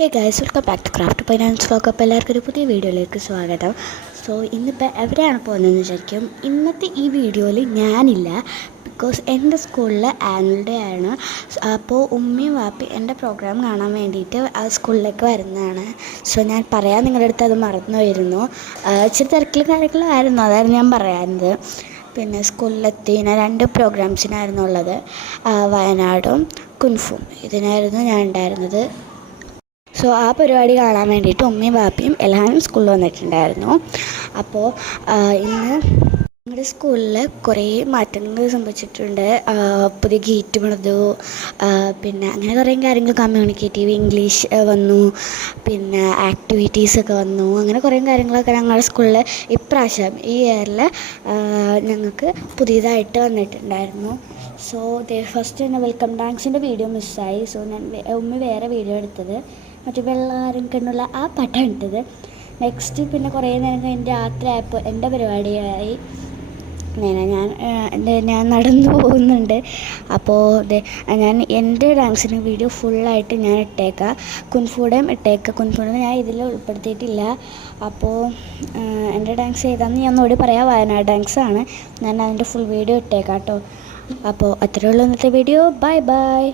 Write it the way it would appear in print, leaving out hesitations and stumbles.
Hey guys, welcome back to craft finance vlog. അപ്പോൾ എല്ലാവർക്കും ഒരു പുതിയ വീഡിയോയിലേക്ക് സ്വാഗതം. സോ ഇന്നിപ്പോൾ എവിടെയാണ് പോകുന്നതെന്ന് വിചാരിക്കും. ഇന്നത്തെ ഈ വീഡിയോയിൽ ഞാനില്ല, ബിക്കോസ് എൻ്റെ സ്കൂളിൽ ആനുവൽ ഡേ ആണ്. അപ്പോൾ ഉമ്മയും വാപ്പി എൻ്റെ പ്രോഗ്രാം കാണാൻ വേണ്ടിയിട്ട് ആ സ്കൂളിലേക്ക് വരുന്നതാണ്. സോ ഞാൻ പറയാൻ നിങ്ങളുടെ അടുത്ത് അത് മറന്നു പോയിരുന്നു. ഇച്ചിരി തിരക്കിലും കാര്യങ്ങളായിരുന്നു, അതായിരുന്നു ഞാൻ പറയാറുണ്ട്. പിന്നെ സ്കൂളിലെത്തി ഞാൻ 2 പ്രോഗ്രാംസിനായിരുന്നു ഉള്ളത്, വയനാടും കുൻഫും. ഇതിനായിരുന്നു ഞാൻ ഉണ്ടായിരുന്നത്. സോ ആ പരിപാടി കാണാൻ വേണ്ടിയിട്ട് ഉമ്മയും വാപ്പയും എല്ലാവരും സ്കൂളിൽ വന്നിട്ടുണ്ടായിരുന്നു. അപ്പോൾ ഇന്ന് ഞങ്ങളുടെ സ്കൂളിൽ കുറേ മാറ്റങ്ങൾ സംഭവിച്ചിട്ടുണ്ട്. പുതിയ ഗേറ്റ് പണിതു, പിന്നെ അങ്ങനെ കുറേ കാര്യങ്ങൾ, കമ്മ്യൂണിക്കേറ്റീവ് ഇംഗ്ലീഷ് വന്നു, പിന്നെ ആക്ടിവിറ്റീസൊക്കെ വന്നു. അങ്ങനെ കുറേ കാര്യങ്ങളൊക്കെ ഞങ്ങളുടെ സ്കൂളിൽ ഇപ്രാവശ്യം ഈ ഇയറിൽ ഞങ്ങൾക്ക് പുതിയതായിട്ട് വന്നിട്ടുണ്ടായിരുന്നു. സോ ഫസ്റ്റ് തന്നെ വെൽക്കം ഡാൻസിൻ്റെ വീഡിയോ മിസ്സായി. സോ ഞാൻ ഉമ്മ വേറെ വീഡിയോ എടുത്തത്, മറ്റേ വെള്ളാരം കണ്ണുള്ള ആ പാട്ടാണ് ഇട്ടത്. നെക്സ്റ്റ് പിന്നെ കുറേ നേരം കഴിഞ്ഞ് രാത്രിയായപ്പോൾ എൻ്റെ പരിപാടിയായി. ഞാൻ നടന്നു പോകുന്നുണ്ട്. അപ്പോൾ ഞാൻ എൻ്റെ ഡാൻസിന് വീഡിയോ ഫുള്ളായിട്ട് ഞാൻ ഇട്ടേക്കാം. കുൻഫുടേയും ഇട്ടേക്കാം. കുൻഫുടെ ഞാൻ ഇതിൽ ഉൾപ്പെടുത്തിയിട്ടില്ല. അപ്പോൾ എൻ്റെ ഡാൻസ് ഏതാണെന്ന് ഞാൻ ഒന്നുകൂടി പറയാം. വയനാട് ഡാൻസാണ്. ഞാൻ അതിൻ്റെ ഫുൾ വീഡിയോ ഇട്ടേക്കാം കേട്ടോ. അപ്പോൾ അത്രയേ ഉള്ളൂ ഇന്നത്തെ വീഡിയോ. Bye bye.